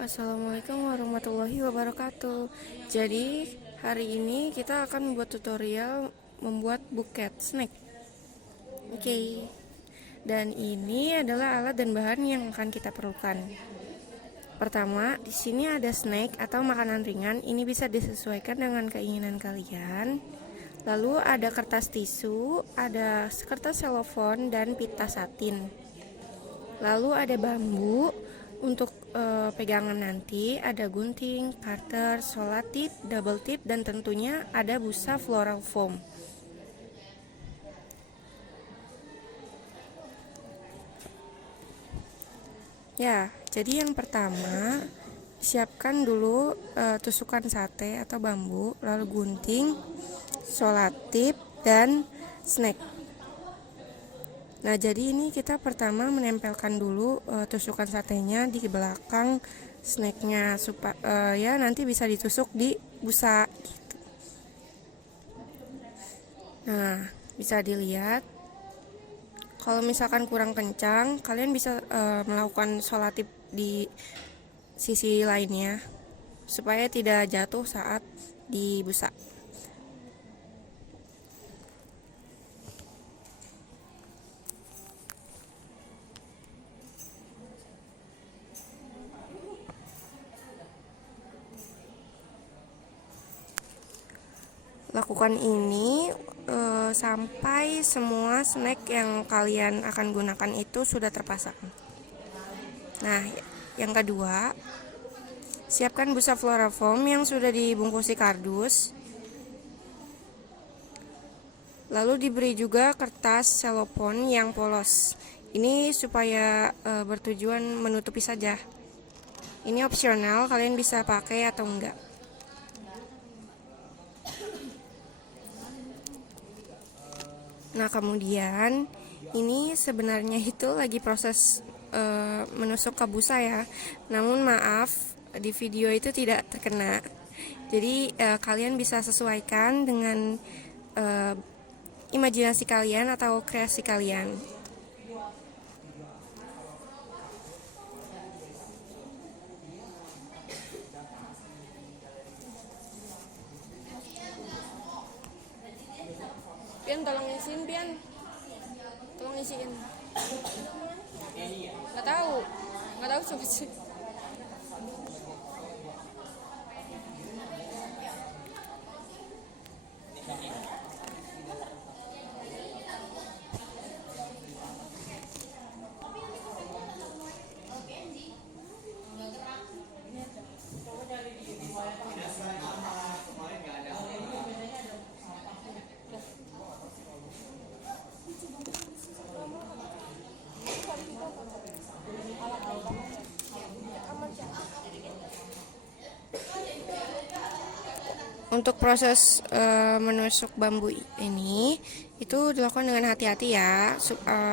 Assalamualaikum warahmatullahi wabarakatuh. Jadi, hari ini kita akan membuat tutorial membuat buket snack. Oke. Dan ini adalah alat dan bahan yang akan kita perlukan. Pertama, di sini ada snack atau makanan ringan. Ini bisa disesuaikan dengan keinginan kalian. Lalu ada kertas tisu, ada kertas selofon dan pita satin. Lalu ada bambu untuk pegangan nanti, ada gunting, cutter, solatip, double tip, dan tentunya ada busa floral foam. Ya, jadi yang pertama siapkan dulu tusukan sate atau bambu, lalu gunting, solatip, dan snack. Nah, jadi ini kita pertama menempelkan dulu tusukan satenya di belakang snacknya supaya ya nanti bisa ditusuk di busa gitu. Nah, bisa dilihat kalau misalkan kurang kencang, kalian bisa melakukan solatip di sisi lainnya supaya tidak jatuh saat di busa. Lakukan ini sampai semua snack yang kalian akan gunakan itu sudah terpasang. Nah, yang kedua, siapkan busa floral foam yang sudah dibungkusi kardus. Lalu diberi juga kertas selopon yang polos. Ini supaya bertujuan menutupi saja. Ini opsional, kalian bisa pakai atau enggak. Nah, kemudian ini sebenarnya itu lagi proses menusuk ke busa ya. Namun maaf, di video itu tidak terkena. Jadi kalian bisa sesuaikan dengan imajinasi kalian atau kreasi kalian. Pian, tolong isiin, Pian. Tolong isiin. Nggak tahu coba sih. Untuk proses menusuk bambu ini itu dilakukan dengan hati-hati ya.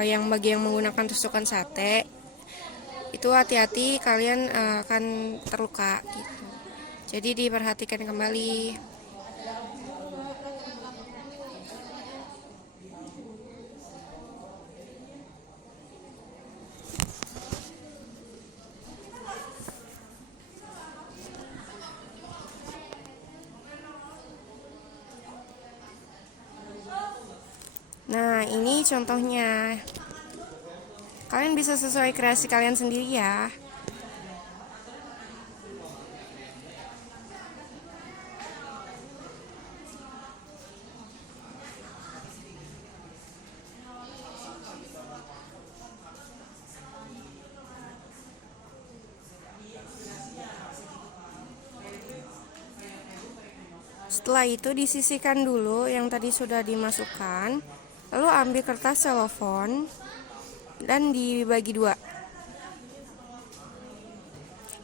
Yang bagi yang menggunakan tusukan sate itu hati-hati, kalian akan terluka gitu. Jadi diperhatikan kembali. Nah, ini contohnya. Kalian bisa sesuai kreasi kalian sendiri ya. Setelah itu disisihkan dulu yang tadi sudah dimasukkan. Lalu ambil kertas selofon dan dibagi dua.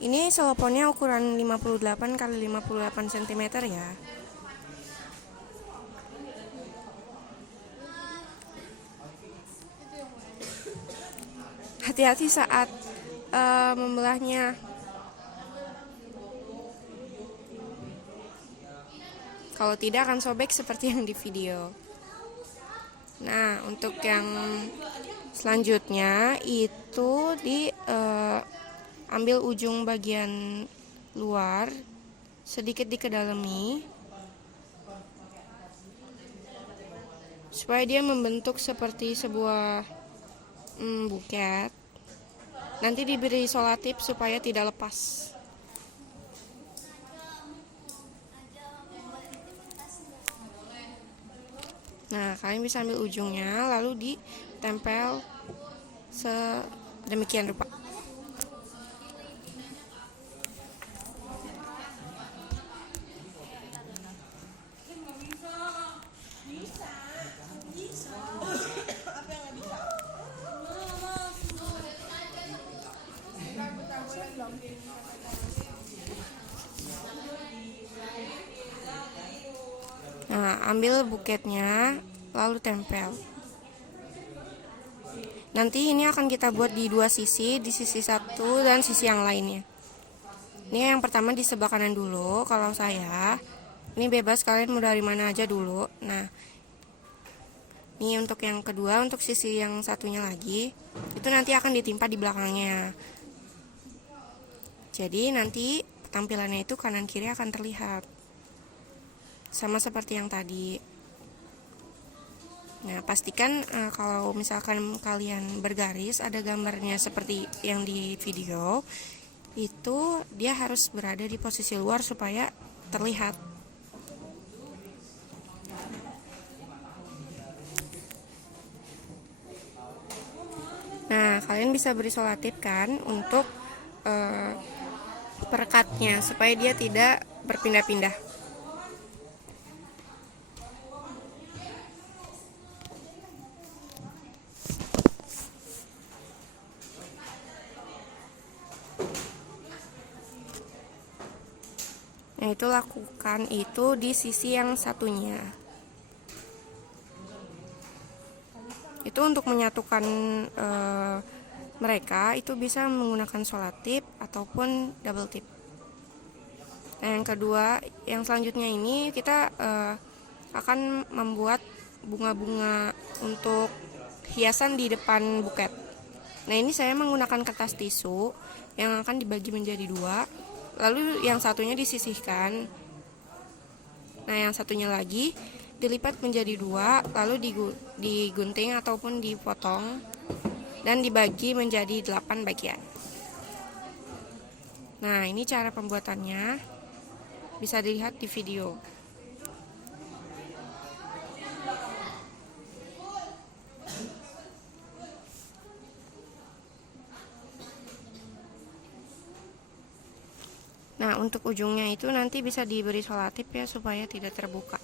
Ini selofonnya ukuran 58 x 58 cm ya. Hati-hati saat membelahnya. Kalau tidak akan sobek seperti yang di video. Nah, untuk yang selanjutnya itu ambil ujung bagian luar, sedikit dikedalami, supaya dia membentuk seperti sebuah buket. Nanti diberi solatip supaya tidak lepas. Nah, kalian bisa ambil ujungnya lalu ditempel sedemikian rupa. Nah, ambil buketnya lalu tempel. Nanti ini akan kita buat di dua sisi, di sisi satu dan sisi yang lainnya. Ini yang pertama di sebelah kanan dulu. Kalau saya, ini bebas, kalian mau dari mana aja dulu. Nah, ini untuk yang kedua, untuk sisi yang satunya lagi, itu nanti akan ditimpa di belakangnya. Jadi nanti tampilannya itu kanan kiri akan terlihat sama seperti yang tadi. Nah, pastikan kalau misalkan kalian bergaris ada gambarnya seperti yang di video, itu dia harus berada di posisi luar supaya terlihat. Nah, kalian bisa beri solatip kan untuk perekatnya supaya dia tidak berpindah-pindah. Nah, itu lakukan itu di sisi yang satunya. Itu untuk menyatukan mereka itu bisa menggunakan solatip ataupun double tip. Nah, yang kedua, yang selanjutnya ini kita akan membuat bunga-bunga untuk hiasan di depan buket. Nah, ini saya menggunakan kertas tisu yang akan dibagi menjadi dua, lalu yang satunya disisihkan. Nah, yang satunya lagi dilipat menjadi dua, lalu digunting ataupun dipotong dan dibagi menjadi 8 bagian. Nah, ini cara pembuatannya, bisa dilihat di video. Nah, untuk ujungnya itu nanti bisa diberi solatip ya supaya tidak terbuka.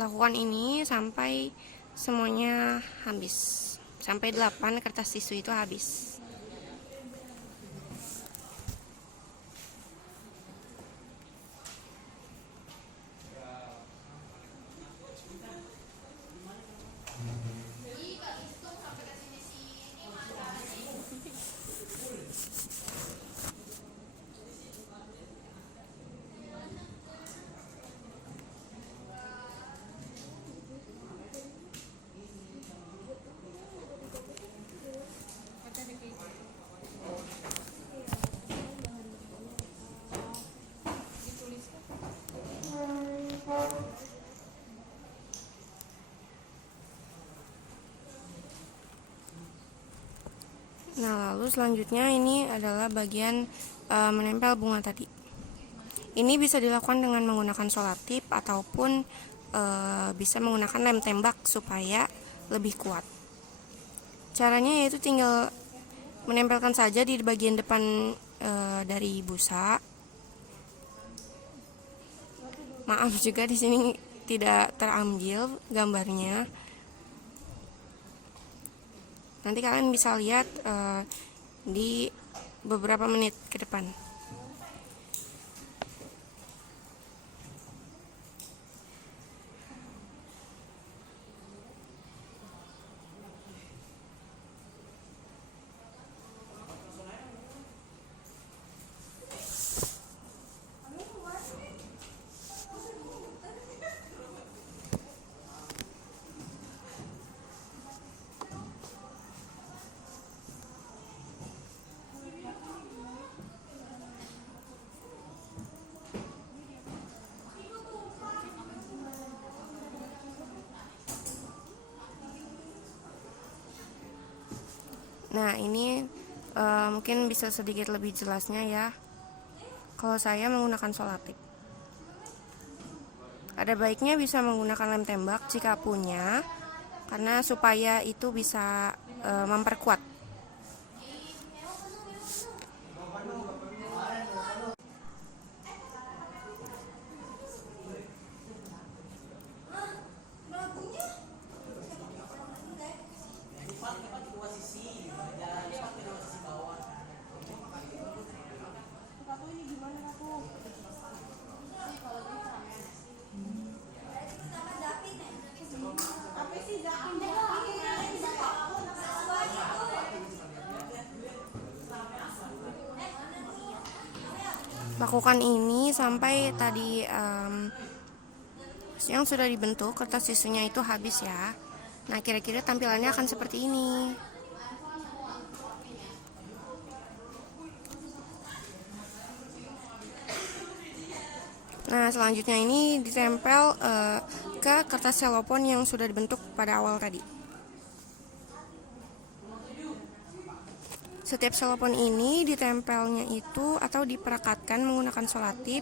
Lakukan ini sampai semuanya habis. Sampai 8 kertas tisu itu habis. Nah, lalu selanjutnya ini adalah bagian menempel bunga tadi. Ini bisa dilakukan dengan menggunakan solatip ataupun bisa menggunakan lem tembak supaya lebih kuat. Caranya yaitu tinggal menempelkan saja di bagian depan dari busa. Maaf juga di sini tidak terambil gambarnya. Nanti kalian bisa lihat di beberapa menit ke depan. Nah, ini mungkin bisa sedikit lebih jelasnya ya. Kalau saya menggunakan selotip. Ada baiknya bisa menggunakan lem tembak jika punya, karena supaya itu bisa memperkuat. Lakukan ini sampai tadi yang sudah dibentuk kertas tisunya itu habis ya. Nah, kira-kira tampilannya akan seperti ini. Nah, selanjutnya ini ditempel ke kertas selopon yang sudah dibentuk pada awal tadi. Setiap selopon ini ditempelnya itu atau diperakatkan menggunakan selotip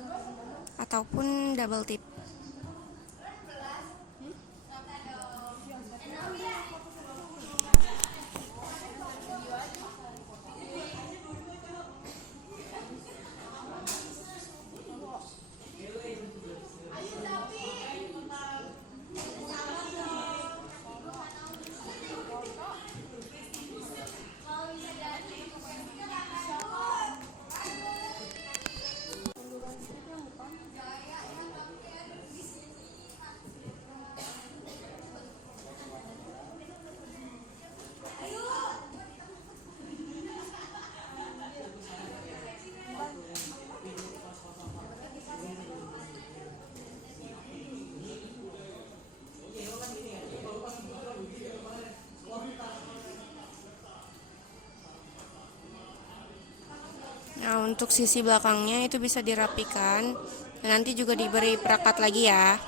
ataupun double tip. Nah, untuk sisi belakangnya itu bisa dirapikan dan nanti juga diberi perakat lagi ya.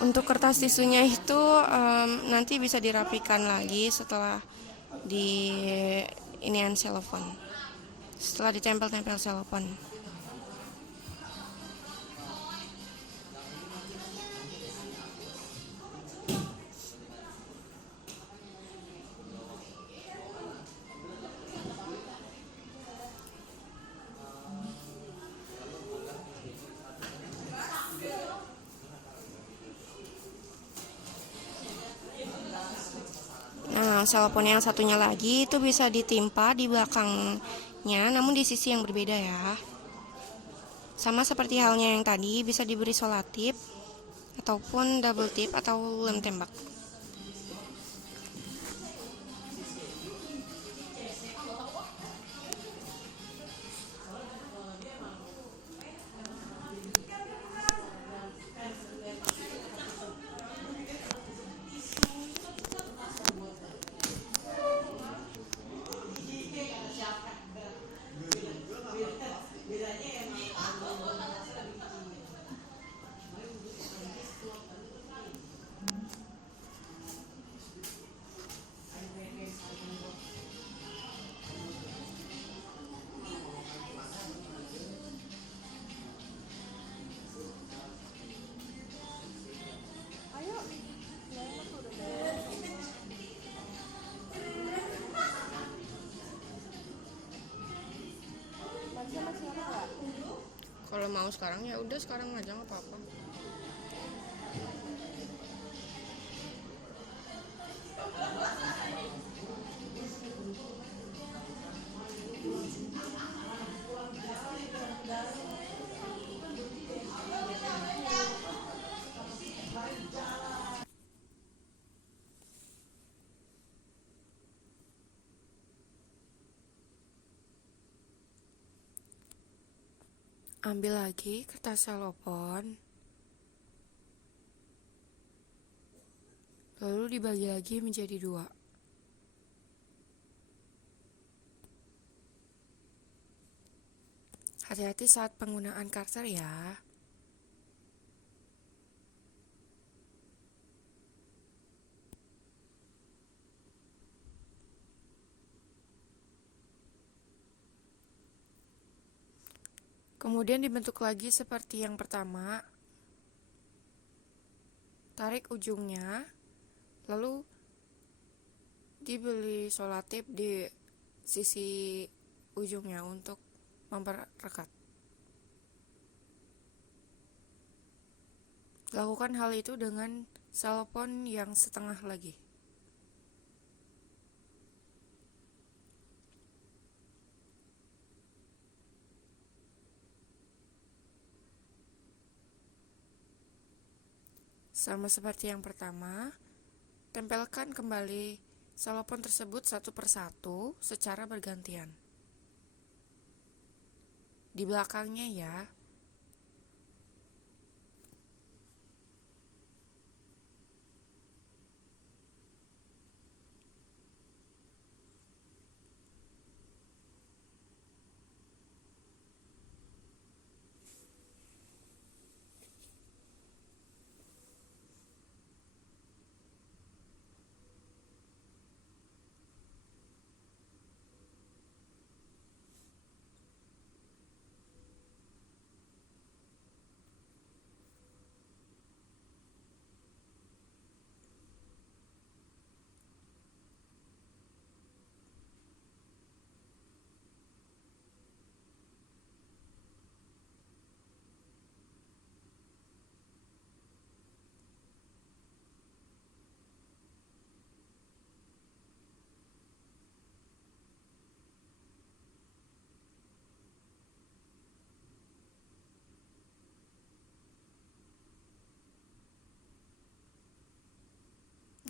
Untuk kertas tisunya itu nanti bisa dirapikan lagi setelah di inian selofon. Setelah ditempel-tempel selofon. Nah, selopon yang satunya lagi itu bisa ditimpa di belakangnya, namun di sisi yang berbeda ya. Sama seperti halnya yang tadi, bisa diberi selotip ataupun double tip atau lem tembak. Kalau mau sekarang ya udah sekarang aja nggak apa-apa. Ambil lagi kertas selopon. lalu dibagi lagi menjadi 2. Hati-hati saat penggunaan karter ya. Kemudian dibentuk lagi seperti yang pertama. Tarik ujungnya, lalu diberi selotip di sisi ujungnya untuk memperkerat. Lakukan hal itu dengan selopon yang setengah lagi. Sama seperti yang pertama, tempelkan kembali selopon tersebut satu persatu secara bergantian. Di belakangnya ya.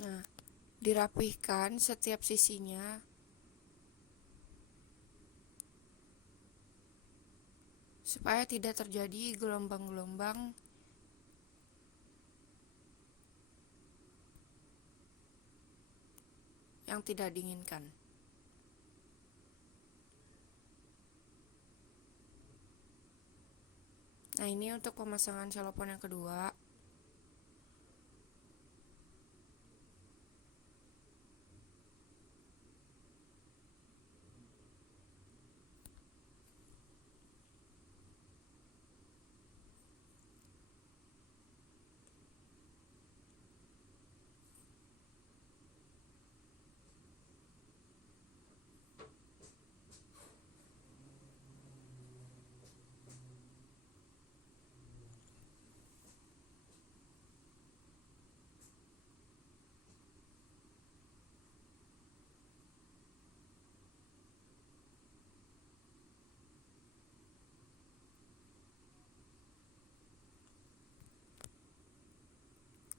Nah, dirapihkan setiap sisinya supaya tidak terjadi gelombang-gelombang yang tidak diinginkan. Nah, ini untuk pemasangan selopon yang kedua.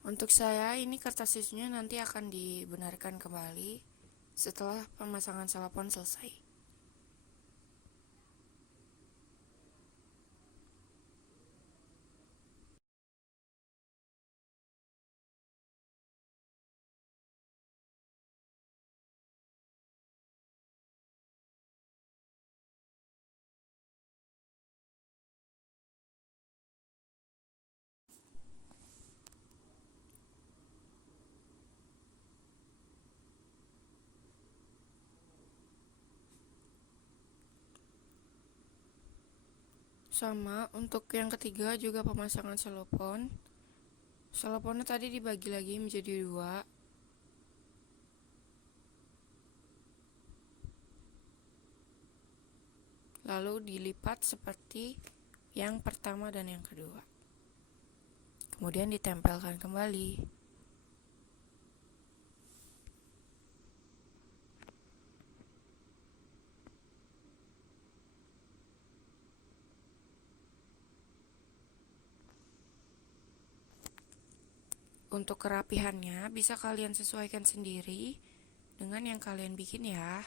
Untuk saya, ini kertas tisunya nanti akan dibenarkan kembali setelah pemasangan selopon selesai. Sama, untuk yang ketiga juga pemasangan selopon. Seloponnya tadi dibagi lagi menjadi 2. Lalu dilipat seperti yang pertama dan yang kedua. Kemudian ditempelkan kembali. Untuk kerapihannya bisa kalian sesuaikan sendiri dengan yang kalian bikin ya.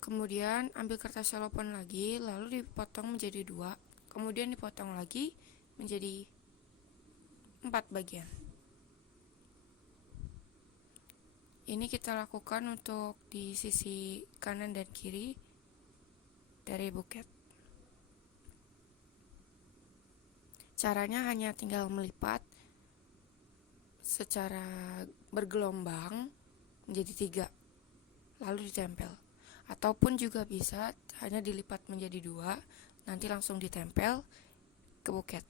Kemudian ambil kertas celopon lagi, lalu dipotong menjadi 2, kemudian dipotong lagi menjadi 4 bagian. Ini kita lakukan untuk di sisi kanan dan kiri dari buket. Caranya hanya tinggal melipat secara bergelombang menjadi 3, lalu ditempel. Ataupun juga bisa hanya dilipat menjadi 2, nanti langsung ditempel ke buket.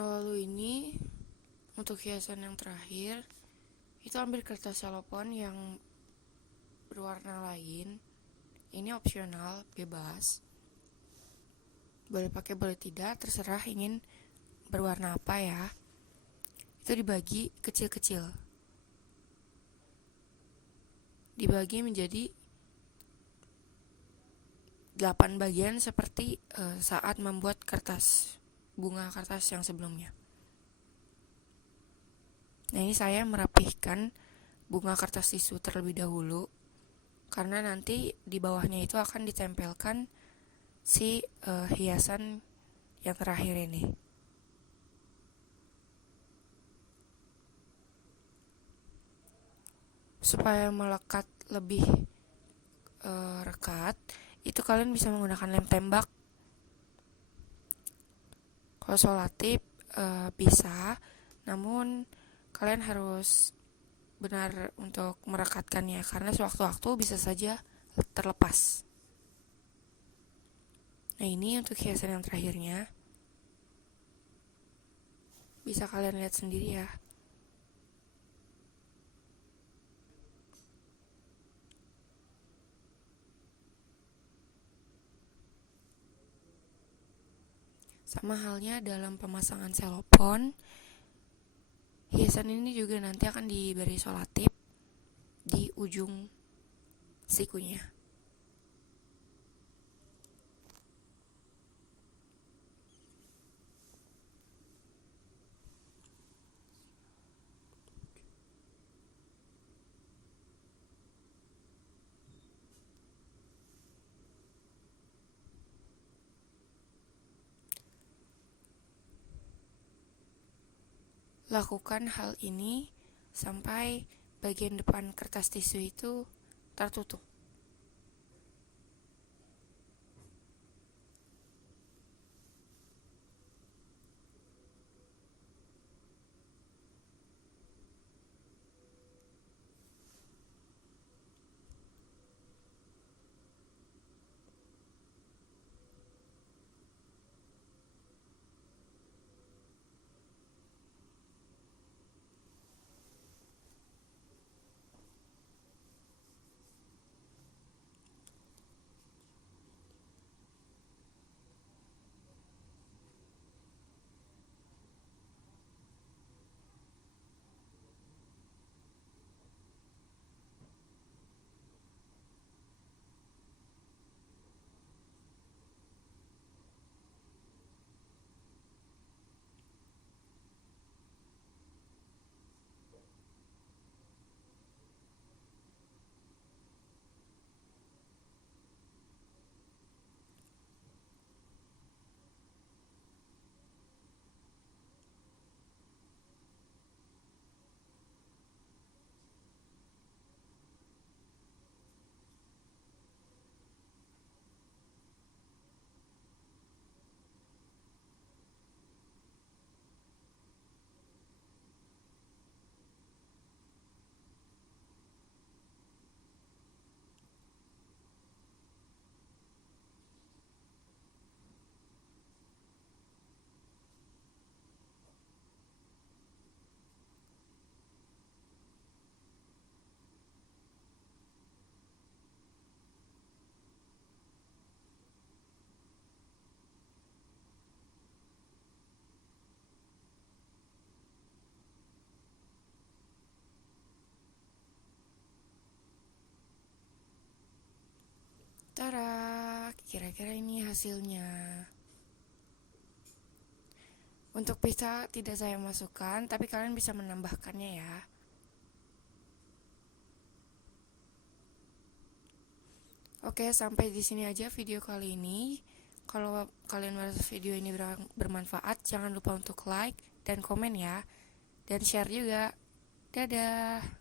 Lalu ini untuk hiasan yang terakhir, itu ambil kertas celopon yang berwarna lain. Ini opsional, bebas. Boleh pakai, boleh tidak, terserah ingin berwarna apa ya. Itu dibagi kecil-kecil. Dibagi menjadi 8 bagian seperti saat membuat bunga kertas yang sebelumnya. Nah, ini saya merapihkan bunga kertas tisu terlebih dahulu, karena nanti di bawahnya itu akan ditempelkan si hiasan yang terakhir ini. Supaya melekat lebih rekat, itu kalian bisa menggunakan lem tembak. Kalau solatif bisa, namun kalian harus benar untuk merekatkannya, karena sewaktu-waktu bisa saja terlepas. Nah, ini untuk hiasan yang terakhirnya. Bisa kalian lihat sendiri ya. Sama halnya dalam pemasangan celopon, hiasan ini juga nanti akan diberi solatif di ujung sikunya. Lakukan hal ini sampai bagian depan kertas tisu itu tertutup. Tada, kira-kira ini hasilnya. Untuk pizza tidak saya masukkan, tapi kalian bisa menambahkannya ya. Oke, sampai di sini aja video kali ini. Kalau kalian merasa video ini bermanfaat, jangan lupa untuk like dan komen ya. Dan share juga. Dadah.